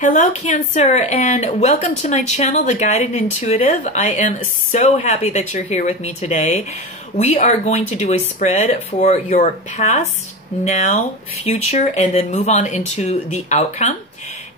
Hello, Cancer, and welcome to my channel, The Guided Intuitive. I am so happy that you're here with me today. We are going to do a spread for your past, now, future, and then move on into the outcome.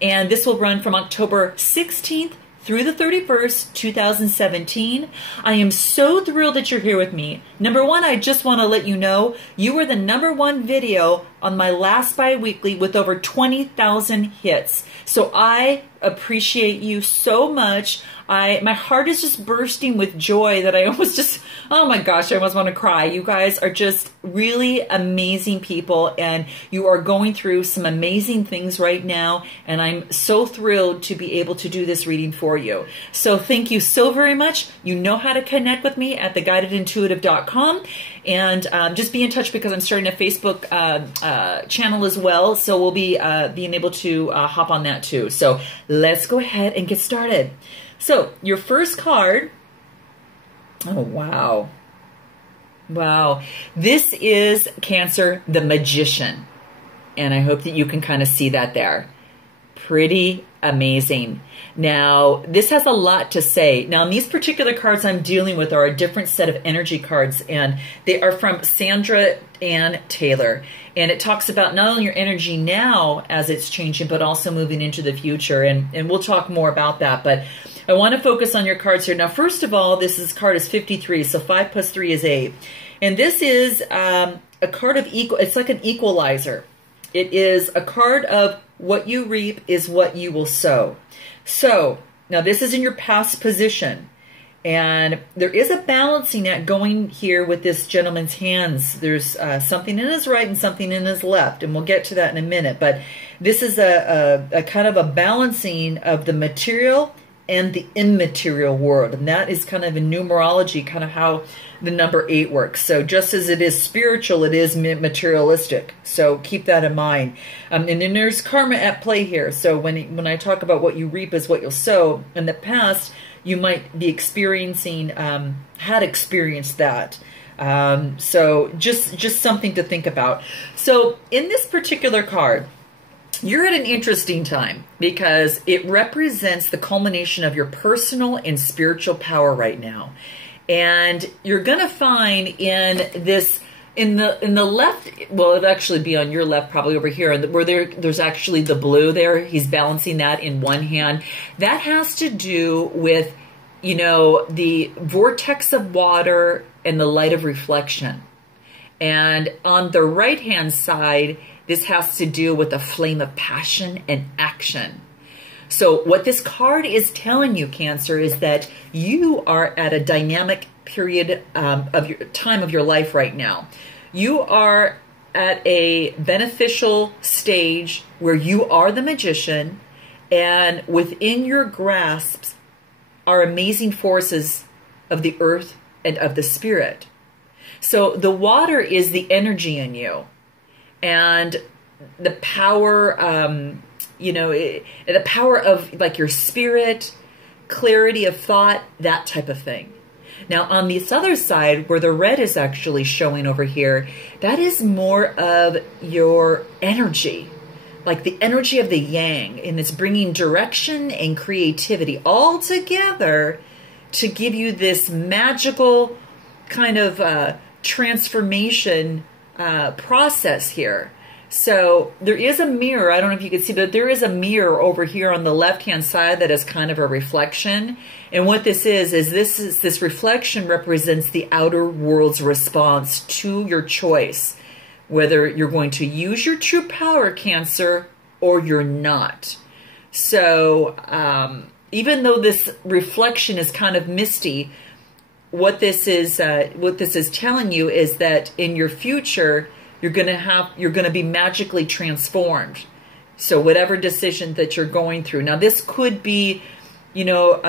And this will run from October 16th through the 31st, 2017. I am so thrilled that you're here with me. Number one, I just want to let you know you were the #1 video on my last bi-weekly with over 20,000 hits. So I appreciate you so much. My heart is just bursting with joy that I almost just, oh my gosh, I almost want to cry. You guys are just really amazing people, and you are going through some amazing things right now, and I'm so thrilled to be able to do this reading for you. So thank you so very much. You know how to connect with me at theguidedintuitive.com, and just be in touch because I'm starting a Facebook channel as well, so we'll be being able to hop on that too. So let's go ahead and get started. So your first card, oh wow, wow, this is Cancer, the Magician, and I hope that you can kind of see that there. Pretty amazing. Now, this has a lot to say. Now, these particular cards I'm dealing with are a different set of energy cards, and they are from Sandra Ann Taylor. And it talks about not only your energy now as it's changing, but also moving into the future. And we'll talk more about that. But I want to focus on your cards here. Now, first of all, card is 53. So 5 plus 3 is 8. And this is a card of equal. It's like an equalizer. It is a card of what you reap is what you will sow. So now this is in your past position. And there is a balancing act going here with this gentleman's hands. There's something in his right and something in his left, and we'll get to that in a minute. But this is a kind of a balancing of the material and the immaterial world. And that is kind of in numerology, kind of how the number 8 works. So just as it is spiritual, it is materialistic. So keep that in mind. And then there's karma at play here. So when I talk about what you reap is what you'll sow, in the past, you might be experiencing, had experienced that. So just something to think about. So in this particular card, you're at an interesting time because it represents the culmination of your personal and spiritual power right now. And you're going to find in this, in the left, well, it'll actually be on your left, probably over here, where there's actually the blue there. He's balancing that in one hand. That has to do with, you know, the vortex of water and the light of reflection. And on the right-hand side, this has to do with a flame of passion and action. So what this card is telling you, Cancer, is that you are at a dynamic period of your time of your life right now. You are at a beneficial stage where you are the magician, and within your grasp are amazing forces of the earth and of the spirit. So the water is the energy in you, and the power, you know, the power of like your spirit, clarity of thought, that type of thing. Now on this other side, where the red is actually showing over here, that is more of your energy, like the energy of the yang, and it's bringing direction and creativity all together to give you this magical kind of transformation process here. So there is a mirror. I don't know if you can see, but there is a mirror over here on the left-hand side that is kind of a reflection. And what this is this reflection represents the outer world's response to your choice, whether you're going to use your true power, Cancer, or you're not. So even though this reflection is kind of misty, what this is telling you is that in your future, you're going to be magically transformed. So whatever decision that you're going through. Now this could be, you know,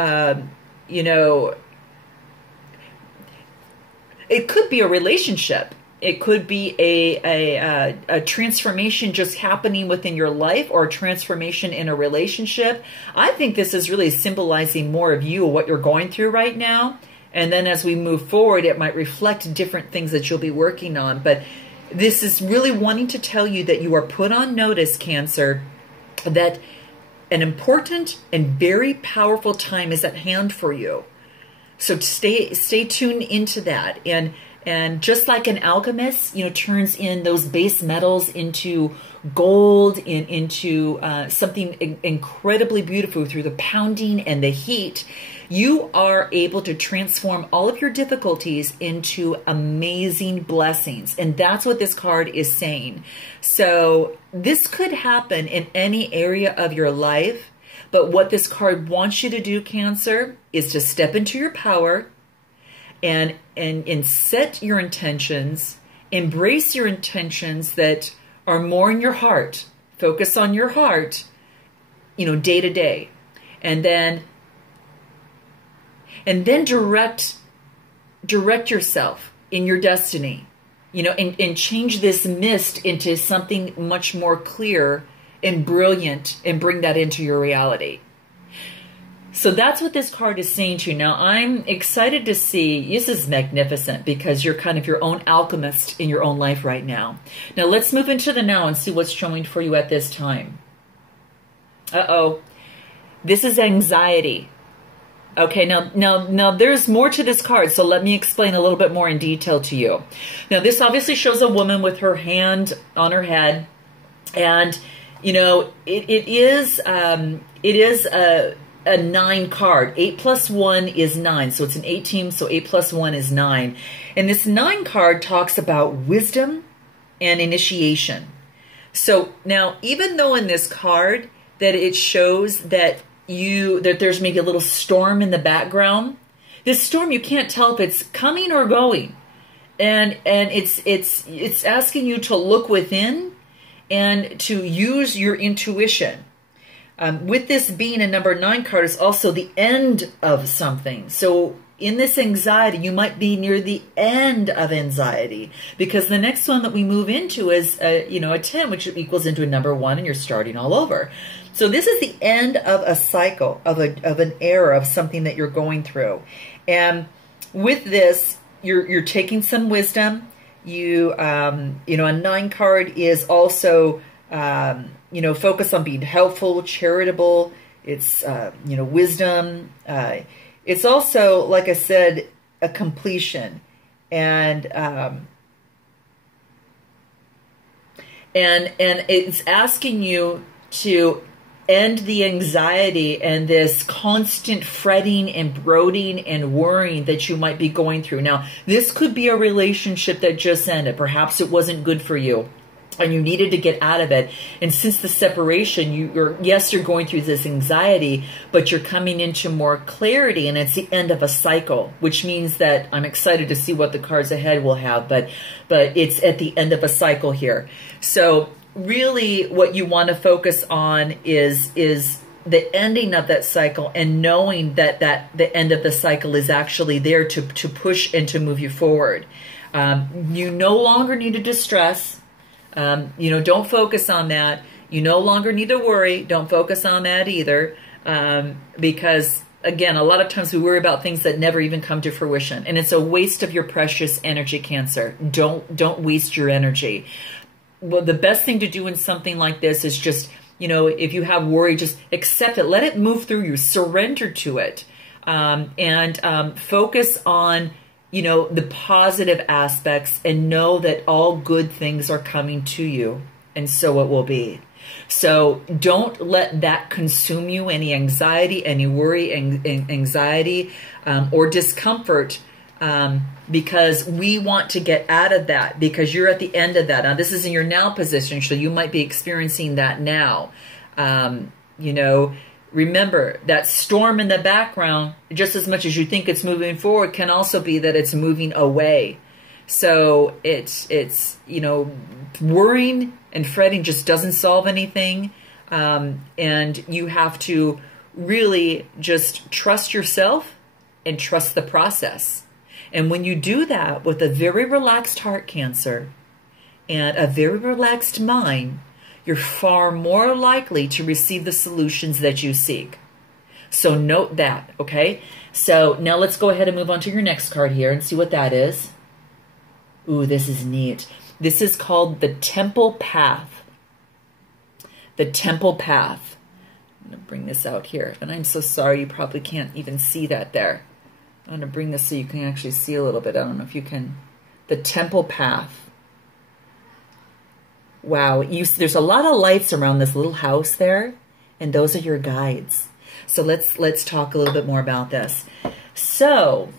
it could be a relationship. It could be a transformation just happening within your life, or a transformation in a relationship. I think this is really symbolizing more of you, what you're going through right now. And then as we move forward, it might reflect different things that you'll be working on. But this is really wanting to tell you that you are put on notice, Cancer, that an important and very powerful time is at hand for you. So stay tuned into that. And just like an alchemist, turns in those base metals into gold, into something incredibly beautiful through the pounding and the heat, you are able to transform all of your difficulties into amazing blessings. And that's what this card is saying. So this could happen in any area of your life. But what this card wants you to do, Cancer, is to step into your power and set your intentions, embrace your intentions that are more in your heart. Focus on your heart, day to day. And then direct yourself in your destiny, and change this mist into something much more clear and brilliant, and bring that into your reality. So that's what this card is saying to you. Now, I'm excited to see, this is magnificent because you're kind of your own alchemist in your own life right now. Now, let's move into the now and see what's showing for you at this time. Uh-oh. This is anxiety. Okay, now there's more to this card, so let me explain a little bit more in detail to you. Now, this obviously shows a woman with her hand on her head, and it is a 9 card. 8 plus 1 is 9. So it's an 8 team, so 8 plus 1 is 9. And this 9 card talks about wisdom and initiation. So now, even though in this card that it shows that there's maybe a little storm in the background, this storm, you can't tell if it's coming or going. And it's asking you to look within and to use your intuition. With this being a number 9 card, is also the end of something. So in this anxiety, you might be near the end of anxiety, because the next one that we move into is, a 10, which equals into a number 1, and you're starting all over. So this is the end of a cycle, of an era, of something that you're going through. And with this, you're taking some wisdom. A 9 card is also, focus on being helpful, charitable. It's, wisdom. It's also, like I said, a completion. And it's asking you to end the anxiety and this constant fretting and brooding and worrying that you might be going through. Now, this could be a relationship that just ended. Perhaps it wasn't good for you and you needed to get out of it. And since the separation, you're going through this anxiety, but you're coming into more clarity, and it's the end of a cycle, which means that I'm excited to see what the cards ahead will have, but it's at the end of a cycle here. So really what you want to focus on is the ending of that cycle, and knowing that the end of the cycle is actually there to push and to move you forward. You no longer need to distress. Don't focus on that. You no longer need to worry. Don't focus on that either. Because again, a lot of times we worry about things that never even come to fruition, and it's a waste of your precious energy, Cancer. Don't waste your energy. Well, the best thing to do in something like this is just, if you have worry, just accept it. Let it move through you. Surrender to it. And focus on, the positive aspects, and know that all good things are coming to you. And so it will be. So don't let that consume you, any anxiety, any worry, anxiety, or discomfort. Because we want to get out of that, because you're at the end of that. Now, this is in your now position, so you might be experiencing that now. Remember that storm in the background, just as much as you think it's moving forward, can also be that it's moving away. So it's worrying and fretting just doesn't solve anything. And you have to really just trust yourself and trust the process. And when you do that with a very relaxed heart, Cancer, and a very relaxed mind, you're far more likely to receive the solutions that you seek. So note that, okay? So now let's go ahead and move on to your next card here and see what that is. Ooh, this is neat. This is called the Temple Path. The Temple Path. I'm going to bring this out here. And I'm so sorry, you probably can't even see that there. I'm going to bring this so you can actually see a little bit. I don't know if you can. The temple path. Wow, there's a lot of lights around this little house there, and those are your guides. So let's talk a little bit more about this. So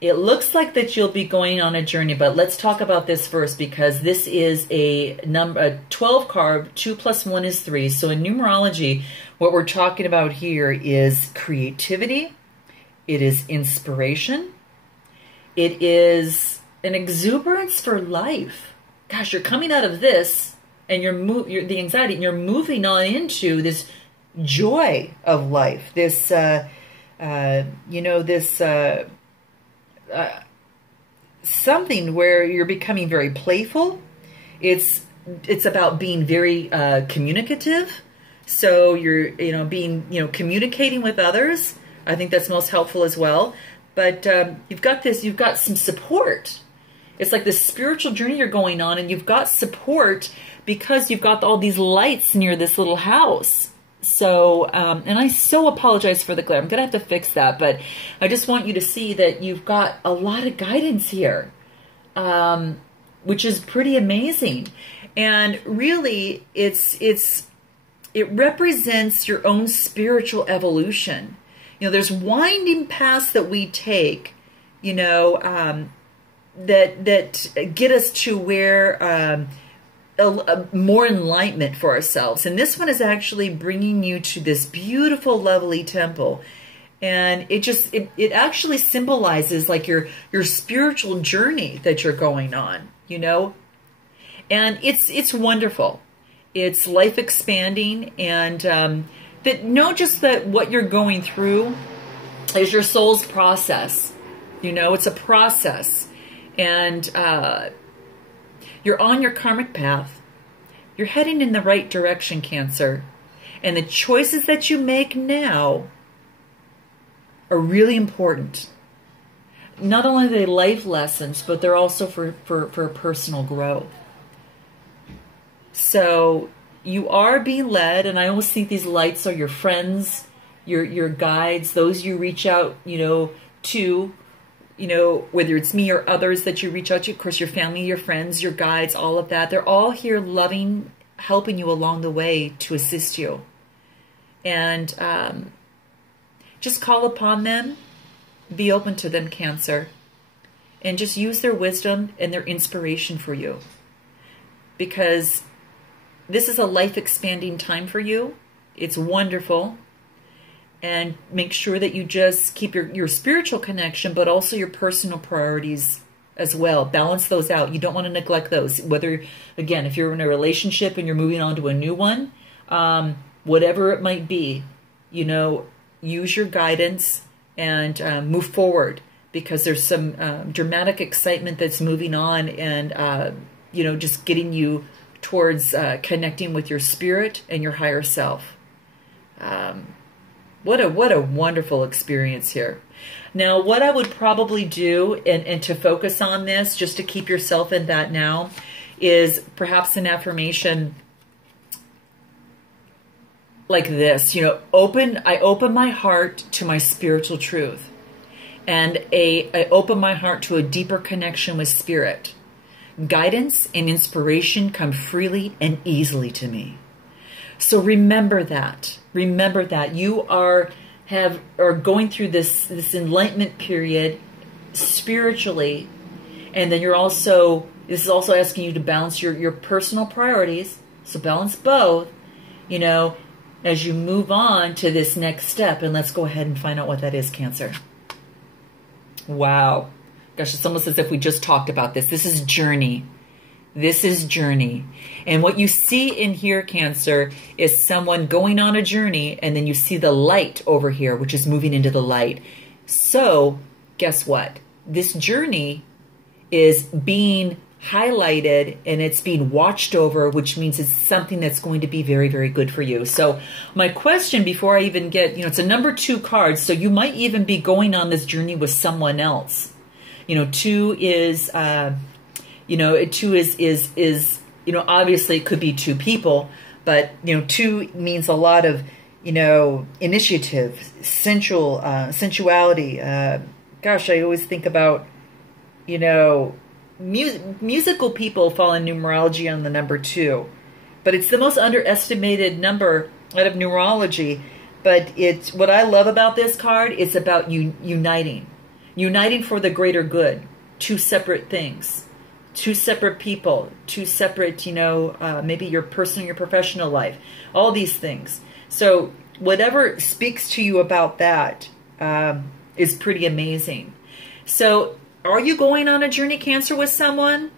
it looks like that you'll be going on a journey, but let's talk about this first, because this is a 12 card. 2 plus 1 is 3. So in numerology, what we're talking about here is creativity. It is inspiration. It is an exuberance for life. Gosh, you're coming out of this and you're the anxiety, and you're moving on into this joy of life. This, something where you're becoming very playful. It's about being very communicative. So you're, communicating with others. I think that's most helpful as well. But you've got some support. It's like this spiritual journey you're going on, and you've got support because you've got all these lights near this little house. So, and I so apologize for the glare. I'm going to have to fix that, but I just want you to see that you've got a lot of guidance here, which is pretty amazing. And really, it represents your own spiritual evolution. There's winding paths that we take, that get us to where more enlightenment for ourselves. And this one is actually bringing you to this beautiful, lovely temple. And it actually symbolizes like your spiritual journey that you're going on, And it's wonderful. It's life expanding, and just that what you're going through is your soul's process. It's a process. And you're on your karmic path. You're heading in the right direction, Cancer. And the choices that you make now are really important. Not only are they life lessons, but they're also for personal growth. So you are being led, and I always think these lights are your friends, your guides, those you reach out, to, whether it's me or others that you reach out to, of course, your family, your friends, your guides, all of that. They're all here loving, helping you along the way to assist you. And just call upon them, be open to them, Cancer, and just use their wisdom and their inspiration for you. Because this is a life-expanding time for you. It's wonderful. And make sure that you just keep your spiritual connection, but also your personal priorities as well. Balance those out. You don't want to neglect those. Whether, again, if you're in a relationship and you're moving on to a new one, whatever it might be, use your guidance and move forward, because there's some dramatic excitement that's moving on, and, just getting you towards connecting with your spirit and your higher self. What a wonderful experience here. Now, what I would probably do, and to focus on this, just to keep yourself in that now, is perhaps an affirmation like this. I open my heart to my spiritual truth, and I open my heart to a deeper connection with spirit. Guidance and inspiration come freely and easily to me. So remember that. Remember that you are going through this enlightenment period spiritually, and then this is also asking you to balance your personal priorities. So balance both, as you move on to this next step. And let's go ahead and find out what that is, Cancer. Wow. Gosh, it's almost as if we just talked about this. This is journey. This is journey. And what you see in here, Cancer, is someone going on a journey, and then you see the light over here, which is moving into the light. So guess what? This journey is being highlighted, and it's being watched over, which means it's something that's going to be very, very good for you. So my question before I even get, it's a number 2 card, so you might even be going on this journey with someone else. 2 is, 2 is obviously it could be 2 people, but, 2 means a lot of, initiative, sensuality. Gosh, I always think about, musical people fall in numerology on the number 2, but it's the most underestimated number out of numerology. But it's what I love about this card. It's about uniting for the greater good. 2 separate things, 2 separate people, 2 separate, maybe your personal, your professional life, all these things. So whatever speaks to you about that is pretty amazing. So are you going on a journey, Cancer, with someone?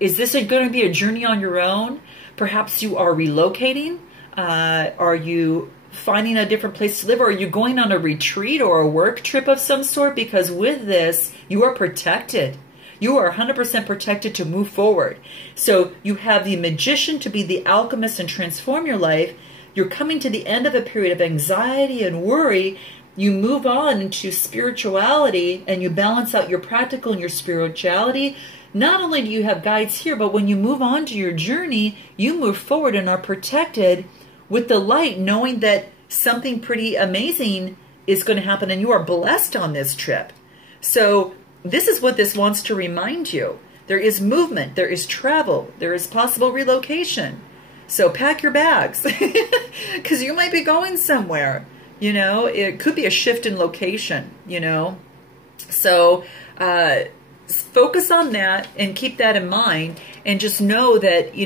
Is this going to be a journey on your own? Perhaps you are relocating. Are you finding a different place to live? Or are you going on a retreat or a work trip of some sort? Because with this, you are protected. You are 100% protected to move forward. So you have the Magician to be the alchemist and transform your life. You're coming to the end of a period of anxiety and worry. You move on into spirituality and you balance out your practical and your spirituality. Not only do you have guides here, but when you move on to your journey, you move forward and are protected with the light, knowing that something pretty amazing is going to happen and you are blessed on this trip. So this is what this wants to remind you. There is movement, there is travel, there is possible relocation. So pack your bags because you might be going somewhere. It could be a shift in location, So focus on that and keep that in mind and just know that,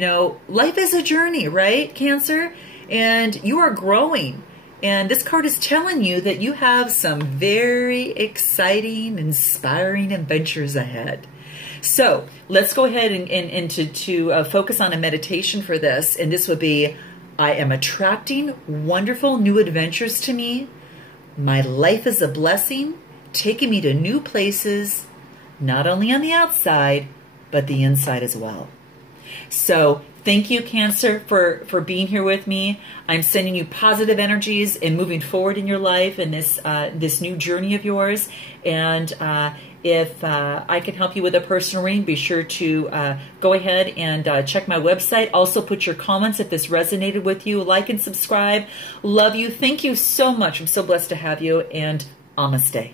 life is a journey, right, Cancer? And you are growing. And this card is telling you that you have some very exciting, inspiring adventures ahead. So let's go ahead and to focus on a meditation for this. And this would be, I am attracting wonderful new adventures to me. My life is a blessing, taking me to new places, not only on the outside, but the inside as well. So thank you, Cancer, for being here with me. I'm sending you positive energies and moving forward in your life and this new journey of yours. And if I can help you with a personal reading, be sure to go ahead and check my website. Also put your comments if this resonated with you. Like and subscribe. Love you. Thank you so much. I'm so blessed to have you. And namaste.